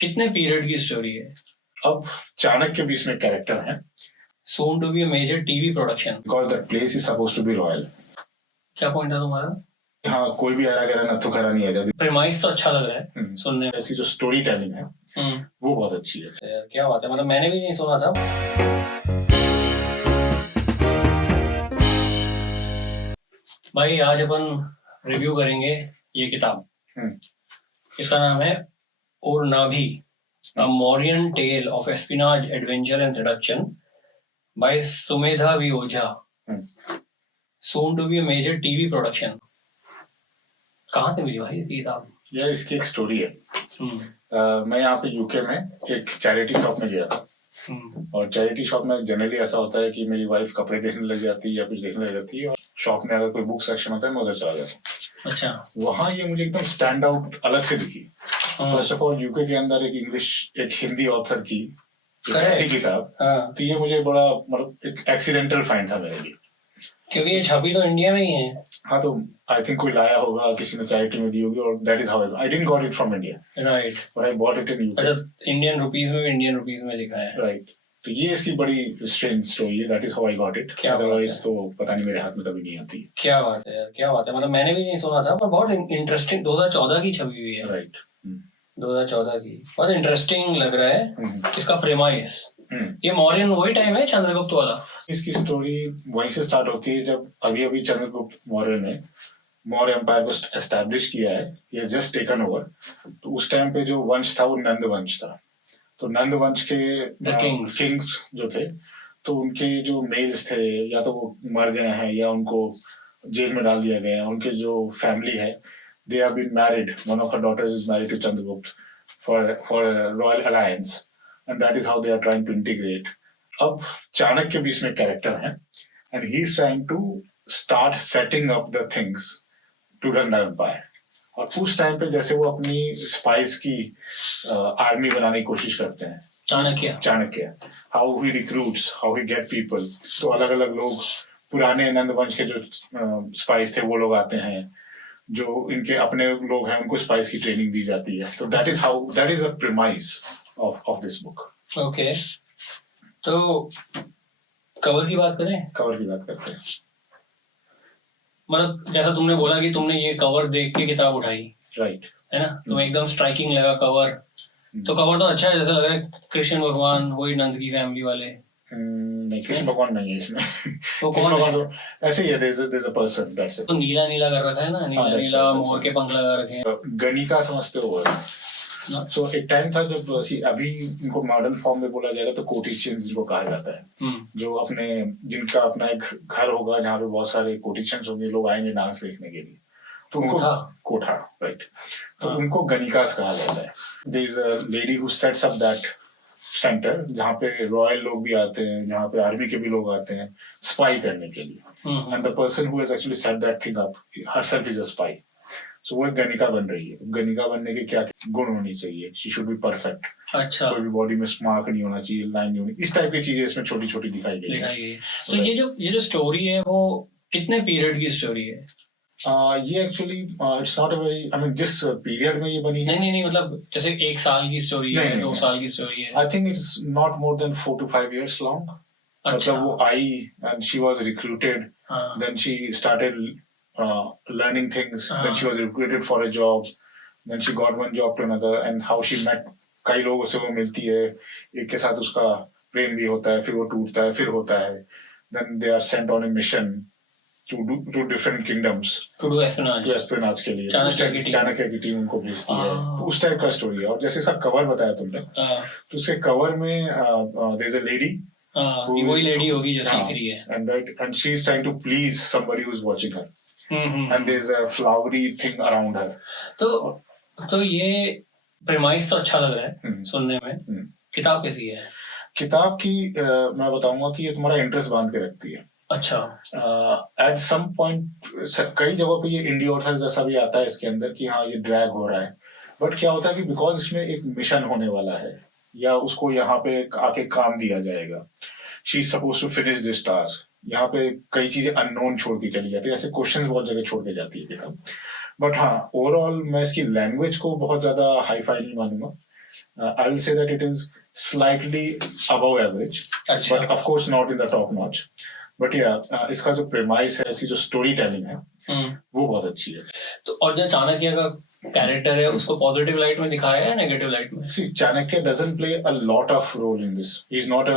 कितने पीरियड की स्टोरी है? अब चाणक्य भी इसमें कैरेक्टर है। Soon to be a major TV production. Because that place is supposed to be royal. क्या पॉइंट है तुम्हारा? हाँ, कोई भी हरा गहरा नत्थु खरा नहीं है जब। प्रीमाइस तो अच्छा लग रहा है सुनने में। ऐसी जो स्टोरी टेलिंग है वो बहुत अच्छी है। यार क्या बात है, मतलब मैंने भी नहीं सुना था। भाई आज अपन रिव्यू करेंगे ये किताब। इसका नाम है और नाभी, A Mauryan Tale of Espionage, Adventure and Seduction by Sumedha V. Ojha. Soon to be a major TV production. कहाँ से मिली भाई इसकी किताब? यार इसकी एक स्टोरी है। मैं यहाँ पे यूके में एक चैरिटी शॉप में गया था। और चैरिटी शॉप में जनरली ऐसा होता है कि मेरी वाइफ कपड़े देखने लग जाती है या कुछ देखने लग जाती है, और शॉप में अगर कोई बुक सेक्शन होता है मैं उधर चला जाता हूँ। अच्छा। वहाँ ये मुझे एकदम स्टैंड आउट अलग से दिखी। फर्स्ट ऑफ ऑल यूके के अंदर एक हिंदी ऑथर की ऐसी किताब, तो ये मुझे बड़ा मतलब एक एक्सीडेंटल फाइंड था मेरे लिए, क्योंकि ये छपी तो इंडिया में ही है। हाँ, तो आई थिंक कोई लाया होगा, किसी ने चैरिटी में दी होगी, और that is how I didn't got it from India. Right. But I bought it in UK. अच्छा, इंडियन रुपीस में लिखा है। राइट। तो ये इसकी बड़ी स्ट्रेंज स्टोरी है। That is how I got it. Otherwise तो पता नहीं, मेरे हाथ में कभी नहीं आती। क्या बात है यार, क्या बात है, मतलब मैंने भी नहीं सुना था, पर बहुत इंटरेस्टिंग। 2014 की छपी हुई है। राइट। 2014 की, बहुत इंटरेस्टिंग लग रहा है इसका प्रेमाइस। ये मौर्यन वही टाइम है चंद्रगुप्त वाला? इसकी स्टोरी वहीं से स्टार्ट होती है जब अभी चंद्रगुप्त मौर्य ने मौर्य एम्पायर को एस्टैब्लिश किया है, ये जस्ट टेकन ओवर। तो उस टाइम पे जो वंश था वो नंद वंश था। तो नंद वंश के किंग्स जो थे, तो उनके जो मेल्स थे या तो वो मर गए हैं या उनको जेल में डाल दिया गया है। उनके जो फैमिली है, they have been married, one of her daughters is married to Chandragupta for royal alliance, and that is how they are trying to integrate. अब चाणक्य भी इसमें कैरेक्टर है, and he is trying to start setting up the things to run the empire. और उस time पे जैसे वो अपनी स्पाइस की आर्मी बनाने की कोशिश करते हैं, Chanakya how he recruits, how he get people. तो अलग अलग लोग, पुराने नंद वंश के जो स्पाइस थे वो लोग आते हैं, जो इनके अपने लोग हैं उनको स्पाइस की ट्रेनिंग दी जाती है। तो that is the premise of this book. Okay. तो कवर की बात करें? कवर की बात करते हैं। मतलब जैसा तुमने बोला कि तुमने ये कवर देख के किताब उठाई, राइट, है ना? तुम्हें एकदम स्ट्राइकिंग लगा कवर। तो कवर तो अच्छा है, जैसा लग रहा है कृष्ण भगवान, वही नंद की फैमिली वाले। नहीं, कृष्ण भगवान नहीं है इसमें। वो कौन है? तो ऐसे ही है, there's a person, that's it. तो नीला कर रखा है ना, नीला मोर के पंख लगा रखे हैं। गणिका समझते हो? So, एक टाइम था जब अभी इनको मॉडर्न फॉर्म में बोला जाएगा तो कोटिशियंस जिनको कहा जाता है, जो जिनका अपना एक घर होगा जहाँ पे बहुत सारे कोटिशियंस होंगे, लोग आएंगे डांस देखने के लिए, तो उनको कोठा, राइट, तो उनको गणिकास कहा जाता है। There is a lady who sets up that centre जहाँ पे रॉयल लोग भी आते हैं, जहाँ पे आर्मी के भी लोग आते हैं स्पाई करने के लिए, and the person who has actually set that thing up herself is a spy. So वो एक गणिका बन रही है। गणिका बनने के क्या गुण होनी चाहिए? She should be perfect. अच्छा। कोई भी बॉडी में स्मार्क नहीं होना चाहिए, लाइन नहीं होनी, इस टाइप की चीजें इसमें छोटी छोटी दिखाई गई है। तो ये जो स्टोरी है वो कितने पीरियड की स्टोरी है? ये actually it's not a very, I mean जिस पीरियड में ये बनी है, नहीं मतलब जैसे 1 साल की स्टोरी है, 2 साल की स्टोरी है। I think it's not more than 4 to 5 years long. मतलब वो आई and she was recruited, then she started learning things, then she was recruited for a job, then she got one job to another, and how she met, कई लोगों से वो मिलती है, एक के साथ उसका प्रेम भी होता है, फिर वो टूटता है, फिर होता है, then they are sent on a mission to different kingdoms to do espionage के लिए। चाणक्य की टीम उनको भेजती है। तो उस टाइप का स्टोरी है। और जैसे इसका कवर बताया तुमने, तो उसके कवर में there is a lady, वही लेडी होगी जो सीख रही है, and she is trying to please somebody who is watching her. And there's a flowery thing around her. तो ये प्रीमाइस तो अच्छा लग रहा है सुनने में। किताब कैसी है? किताब की मैं बताऊंगा कि ये तुम्हारा इंटरेस्ट बांध के रखती है। अच्छा। एट सम पॉइंट कई जगहों पे ये इंडी ऑथर जैसा भी आता है इसके अंदर कि हाँ ये ड्रैग हो रहा है, बट क्या होता है कि बिकॉज इसमें एक मिशन होने वाला है या उसको यहाँ पे आके काम दिया जाएगा, she is suppose to finish this task, यहाँ पे कई चीजें अननोन छोड़ के चली जाती है, ऐसे क्वेश्चंस बहुत जगह छोड़ के जाती है किताब। बट हाँ, ओवरऑल मैं इसकी लैंग्वेज को बहुत ज्यादा हाई फाई नहीं मानूंगा। I will say that it is slightly above average, अच्छा but of course not in the top notch. But yeah, इसका जो premise है, इसकी जो story telling है, वो बहुत अच्छी है. तो और जो चाणक्य का कैरेक्टर है उसको पॉजिटिव लाइट में दिखाया है नेगेटिव लाइट में? See, Chanakya doesn't play a lot of role in this. He's not a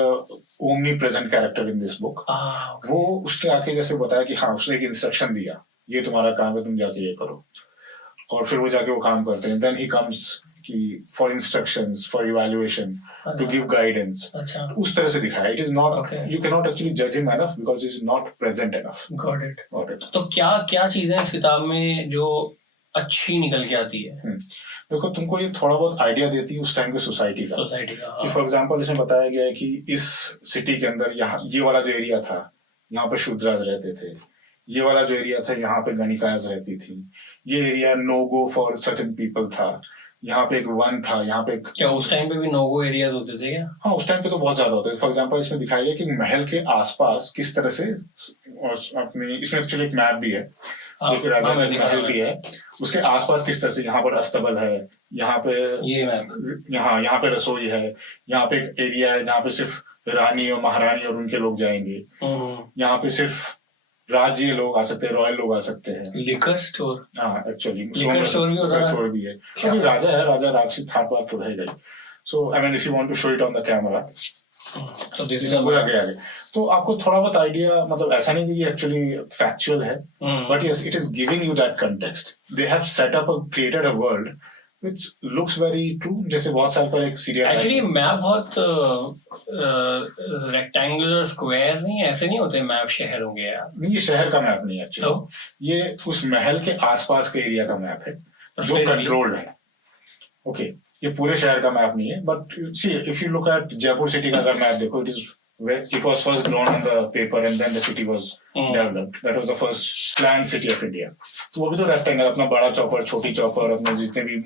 omnipresent character in this book. Okay. वो उसके आके जैसे बताया कि हाँ उसने एक इंस्ट्रक्शन दिया, ये तुम्हारा काम है, तुम जाके ये करो, और फिर वो जाके वो काम करते हैं. Then he comes कि for instructions, for evaluation, to give guidance. अच्छा. उस तरह से दिखाया. It is not. Okay. You cannot actually judge him enough because he is not present enough. Got it. Got it. तो क्या क्या चीजें इस किताब में जो अच्छी निकल के आती है? देखो तुमको ये थोड़ा बहुत आइडिया देती है उस टाइम के सोसाइटी का. फॉर एग्जांपल इसमें बताया गया है कि इस सिटी के अंदर यहाँ ये वाला जो एरिया था, यहाँ पे शूद्राज रहते थे. ये वाला जो एरिया था, यहाँ पे गणिकाज रहती थी. ये area no go for certain people था. यहाँ पे एक वन था. यहाँ पे क्या उस टाइम पे भी नो गो एरियाज होते थे क्या? हाँ, उस टाइम पे तो बहुत ज्यादा होते थे. फॉर एग्जांपल इसमें दिखाया गया कि महल के आसपास किस तरह से, और अपनी इसमें एक्चुअली एक मैप भी है, एक राजा का महल भी है, उसके आसपास किस तरह से, यहाँ पर अस्तबल है, यहाँ पे ये मैप, यहाँ पे रसोई है, यहाँ पे एक एरिया है जहाँ पे सिर्फ रानी और महारानी और उनके लोग जाएंगे, यहाँ पे सिर्फ राज्य लोग आ सकते हैं, रॉयल लोग आ सकते हैं. लिकर स्टोर, हाँ एक्चुअली लिकर स्टोर भी है. अभी राजा है, राजा राज से थाट बात तो रहेगा ही. So I mean if you want to show it on the camera, तो दिस इज आगे तो आपको थोड़ा बहुत आइडिया, मतलब ऐसा नहीं कि ये एक्चुअली फैक्चुअल है, but yes it is giving you that context. They have set up created a world which looks very true. जैसे बहुत साल पर एक सीरियल एक्चुअली मैप बहुत रेक्टेंगुलर स्क्वायर नहीं, ऐसे नहीं होते मैप शहरों के यार. नहीं, ये शहर का मैप नहीं है एक्चुअली. तो ये उस महल के आसपास के एरिया का मैप है जो कंट्रोल्ड है. ओके, ये पूरे शहर का मैप नहीं है, but see if you look at Jaipur city का अगर मैप देखो, it was first drawn on the paper and then the city was developed. That was the first planned city of India. तो वो भी तो रेक्टेंगल, अपना बड़ा चौपर, छोटी चौपर, अपने जितने भी.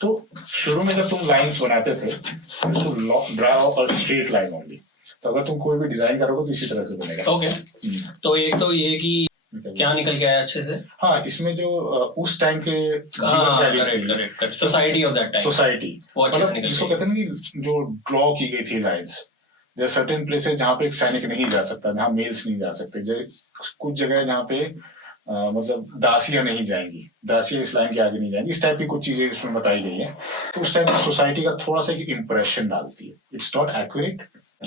तो शुरू में जब तुम लाइंस बनाते थे, draw a straight line only. तो अगर तुम कोई भी डिजाइन करोगे तो इसी तरह से बनेगा. ओके. तो एक तो ये कि क्या निकल के आया अच्छे से. हाँ, इसमें जो उस टाइम के जीवन शैली थी, society of that time, society, मतलब इसको कहते हैं ना कि जो ड्रॉ की गई थी lines. There are certain places जहाँ पे एक सैनिक नहीं जा सकता, जहाँ मेल्स नहीं जा सकते. कुछ जगह जहाँ पे मतलब दासियां नहीं जाएंगी, दासियां इस लाइन के आगे नहीं जाएंगी. इस टाइप की कुछ चीजें इसमें बताई गई हैं. तो उस टाइप की सोसाइटी का थोड़ा सा एक इम्प्रेशन डालती है. It's not accurate.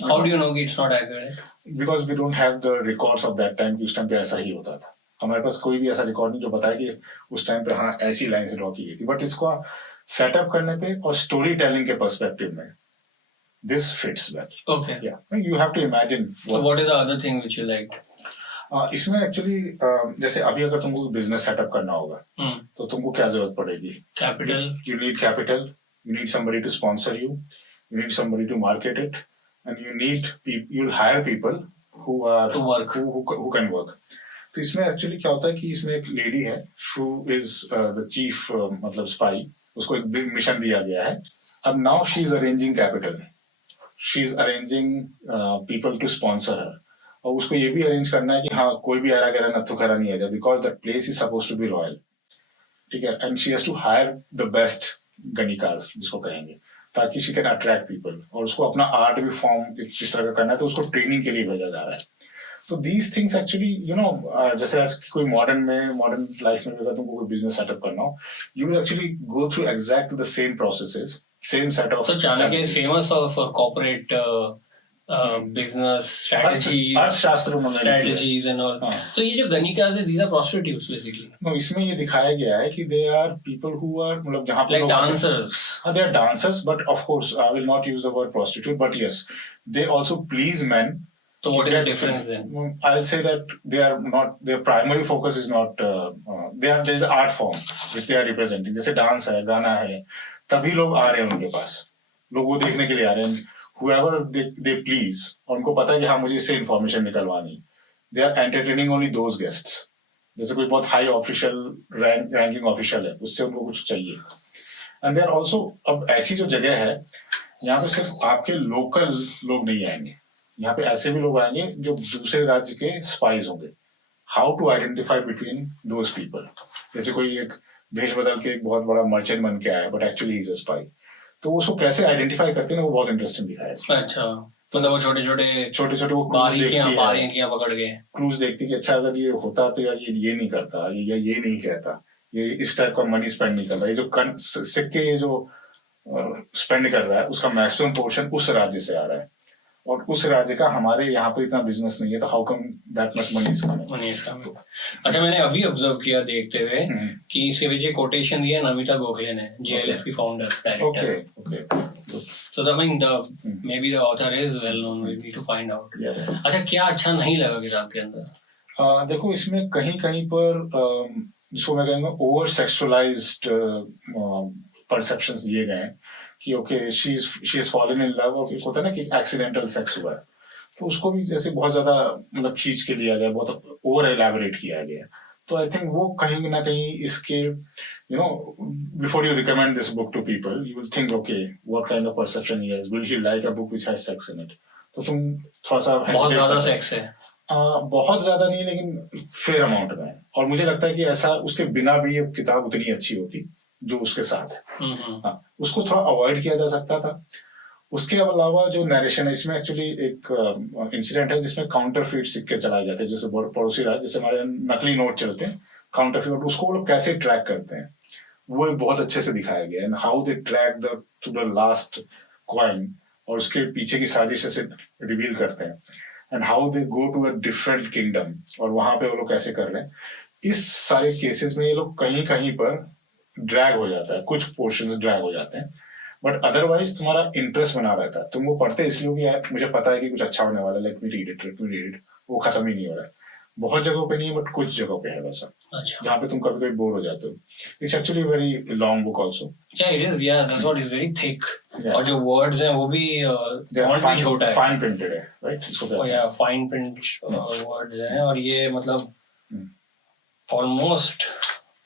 How do you know कि it's not accurate? Because we don't have the records of that time कि उस टाइम पे ऐसा ही होता था. हमारे पास कोई भी ऐसा रिकॉर्ड नहीं जो बताए कि उस टाइम पे हाँ ऐसी लाइन से ड्रॉ की गई थी. बट इसको सेटअप करने पे और स्टोरी टेलिंग के पर्सपेक्टिव में this fits well. Okay. Yeah, you have to imagine. So what is the other thing which you liked? इसमें एक्चुअली जैसे अभी अगर तुमको बिजनेस सेटअप करना होगा, तो तुमको क्या जरूरत पड़ेगी? Capital. You need capital. You need somebody to sponsor you. You need somebody to market it, and you need you'll hire people who are to work, who can work. तो इसमें actually क्या होता है कि इसमें एक लेडी है, who is the chief मतलब स्पाई. उसको एक बिग मिशन दिया गया है. अब now she is arranging capital. She is arranging people to sponsor her. और उसको ये भी अरेंज करना है कि हाँ कोई भी आरा गहरा नत्थु खरा नहीं आ जाए, because that place is supposed to be royal. ठीक है, and she has to hire the best गणिकाज जिसको कहेंगे, ताकि she can attract people. और उसको अपना आर्ट भी फॉर्म किस तरह का करना है, तो उसको ट्रेनिंग के लिए भेजा जा रहा है. तो these things actually, you know, जैसे आज कोई मॉडर्न लाइफ में अगर तुमको कोई बिजनेस सेटअप करना हो, you will actually go through exactly the same processes, same set of. So Chanakya is famous for corporate business strategies, strategies and all. So ये जो गणिकाज है, these are prostitutes basically. No, इसमें ये दिखाया गया है कि they are people who are मतलब जहाँ पे like dancers. They are dancers, but of course I will not use the word prostitute, but yes, they also please men. So what is the difference then? I'll say that they are not, their primary focus is not, there is an art form which they are representing. जैसे dance है, गाना है, तभी लोग आ रहे हैं उनके पास, लोग वो देखने के लिए आ रहे हैं. Whoever they please, और उनको पता है कि हाँ मुझे इससे information निकलवानी. They are entertaining only those guests. जैसे कोई बहुत हाई ऑफिशियल रैंकिंग ऑफिशियल है, उससे उनको कुछ चाहिए. And they are also, अब ऐसी जो जगह है यहाँ पे सिर्फ आपके लोकल लोग नहीं आएंगे, यहाँ पे ऐसे भी लोग आएंगे जो दूसरे राज्य के स्पाइज होंगे. How to identify between those people. जैसे कोई एक भेष बदल के एक बहुत बड़ा मर्चेंट बन के आया, but actually is a spy. तो उसको कैसे आइडेंटिफाई करते हैं ना, वो बहुत इंटरेस्टिंग दिखाया है। अच्छा, मतलब वो छोटे छोटे वो बारीकियां पकड़ के क्लूज देखती है कि अच्छा अगर ये होता तो यार ये नहीं करता, या ये नहीं कहता, ये इस टाइप का मनी स्पेंड नहीं करता, ये जो सिक्के ये जो स्पेंड कर रहा है उसका मैक्सिमम पोर्शन उस राज्य से आ रहा है, और उस राज्य का हमारे यहाँ पे इतना बिजनेस नहीं है, तो how come that much money is coming. अच्छा, मैंने अभी ऑब्जर्व किया देखते हुए कि इसके पीछे कोटेशन दिया नमिता गोखले ने, JLF की founder director. So I mean maybe the author is well known. We need to find out. अच्छा, क्या अच्छा नहीं लगा किताब के अंदर? देखो इसमें कहीं कहीं पर जिसको मैं कहूँगा ओवर सेक्सुअलाइज्ड परसेप्शंस दिए गए हैं कि okay she is fallen in love, और होता है ना कि एक्सीडेंटल सेक्स हुआ है, तो उसको भी जैसे बहुत ज्यादा मतलब खींच के लिया गया, बहुत ओवर एलैबोरेट किया गया। तो आई थिंक वो कहीं ना कहीं इसके before you recommend this book to people you will think okay what kind of perception he has, will he like a book which has sex in it. तो तुम थोड़ा सा बहुत ज्यादा सेक्स है, बहुत ज्यादा नहीं लेकिन फेयर अमाउंट में, और मुझे लगता है कि ऐसा उसके बिना भी ये किताब उतनी अच्छी होती जो उसके साथ है। हाँ, उसको थोड़ा अवॉइड किया जा सकता था। उसके अलावा जो नरेशन है इसमें, एक्चुअली एक इंसिडेंट है जिसमें काउंटरफीट सिक्के चलाए जाते हैं, जैसे पड़ोसी राज्य जैसे हमारे नकली नोट चलते हैं, काउंटरफीट, उसको वो लोग कैसे ट्रैक करते हैं वो बहुत अच्छे से दिखाया गया है, how they track the to the last coin, और उसके पीछे की साजिश ऐसे रिवील करते हैं, and how they go to a different kingdom, और वहां पे वो लोग कैसे कर रहे हैं। इस सारे केसेस में ये लोग कहीं कहीं पर ड्रैग हो जाता है, कुछ पोर्शंस ड्रैग हो जाते हैं, बट अदरवाइज तुम्हारा इंटरेस्ट बना रहता है, तुम वो पढ़ते इसलिए कि यार मुझे पता है कि कुछ अच्छा होने वाला है, लेट मी रीड इट, वो खत्म ही नहीं हो रहा है। बहुत जगहों पे नहीं है बट कुछ जगहों पे है वैसा, जहाँ पे तुम कभी कभी बोर हो जाते हो। It's actually very long book also. या इट इज, या that's what is very thick, और जो वर्ड्स हैं वो भी फॉन्ट भी छोटा है, फाइन प्रिंटेड है, राइट? इसको या फाइन प्रिंट वर्ड्स हैं, और ये मतलब ऑलमोस्ट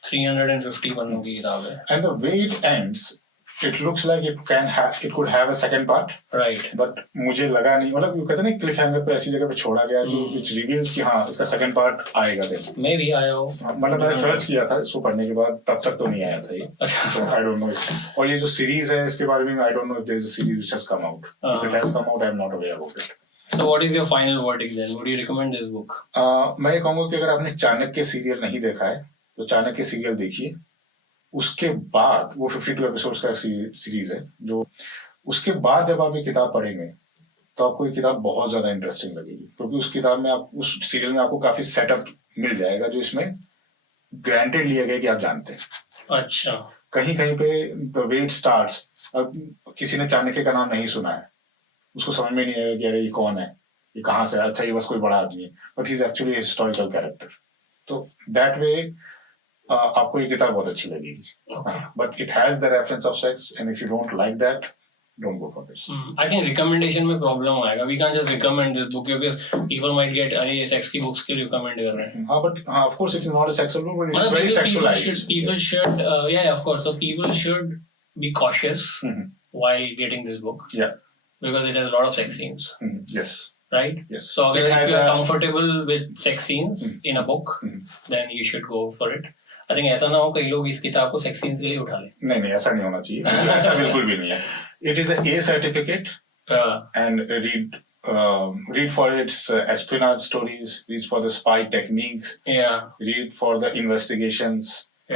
350 पन्नों की किताब है। And the way it ends, it looks like it could have a second part, right? But मुझे लगा नहीं, मतलब ये कहते हैं ना क्लिफ हैंगर पे ऐसी जगह पे छोड़ा गया जो which reveals कि हाँ इसका second part आएगा। Maybe आया हो, मतलब मैंने सर्च किया था इसको पढ़ने के बाद, तब तक तो नहीं आया था ये। So I don't know. और ये जो सीरीज है इसके बारे में I don't know if there is a series which has come out. If it has come out, I am not aware of it. So what is your final verdict then? Would you recommend this book? मैं ये कहूँगा कि अगर आपने Chanakya serial नहीं देखा है तो चाणक्य सीरियल देखिए। उसके बाद वो 52 एपिसोड्स का सीरीज है, जो उसके बाद जब आप ये किताब पढ़ेंगे तो आपको ये किताब बहुत ज्यादा इंटरेस्टिंग लगेगी, क्योंकि उस किताब में आप उस सीरियल में आपको काफी सेटअप मिल जाएगा जो इसमें ग्रांटेड लिया गया कि आप जानते हैं। अच्छा, कहीं कहीं पे द वे इट स्टार्ट्स, अब किसी ने चाणक्य का नाम नहीं सुना है, उसको समझ में नहीं आएगा कि अरे ये कौन है, ये कहाँ से, अच्छा ये बस कोई बड़ा आदमी है, but he is actually historical character. तो दैट वे आपको ये किताब बहुत अच्छी लगेगी, but it has the reference of sex, and if you don't like that, don't go for this. I think recommendation में problem आएगा. We can't just recommend this book because people might get अरे ये sex की books क्यों recommend कर रहे हैं? हाँ, but of course it is not a sexual book, but it is very sexualized. People should yeah, of course. So people should be cautious while getting this book. Yeah. Because it has a lot of sex scenes. Yes. Right? Yes. So if you are comfortable with sex scenes in a book, then you should go for it. I think ऐसा ना हो कई लोग इस किताब को sex scenes के लिए उठा लें. नहीं, ऐसा नहीं होना चाहिए. ऐसा बिल्कुल भी नहीं है. It is a A certificate, and read for its espionage stories, read for the spy techniques, read for the investigations,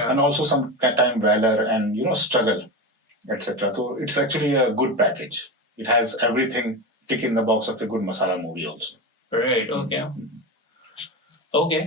and also some time valor and struggle, etc. So it's actually a good package. It has everything tick in the box of a good masala movie also. Right. Okay. Okay.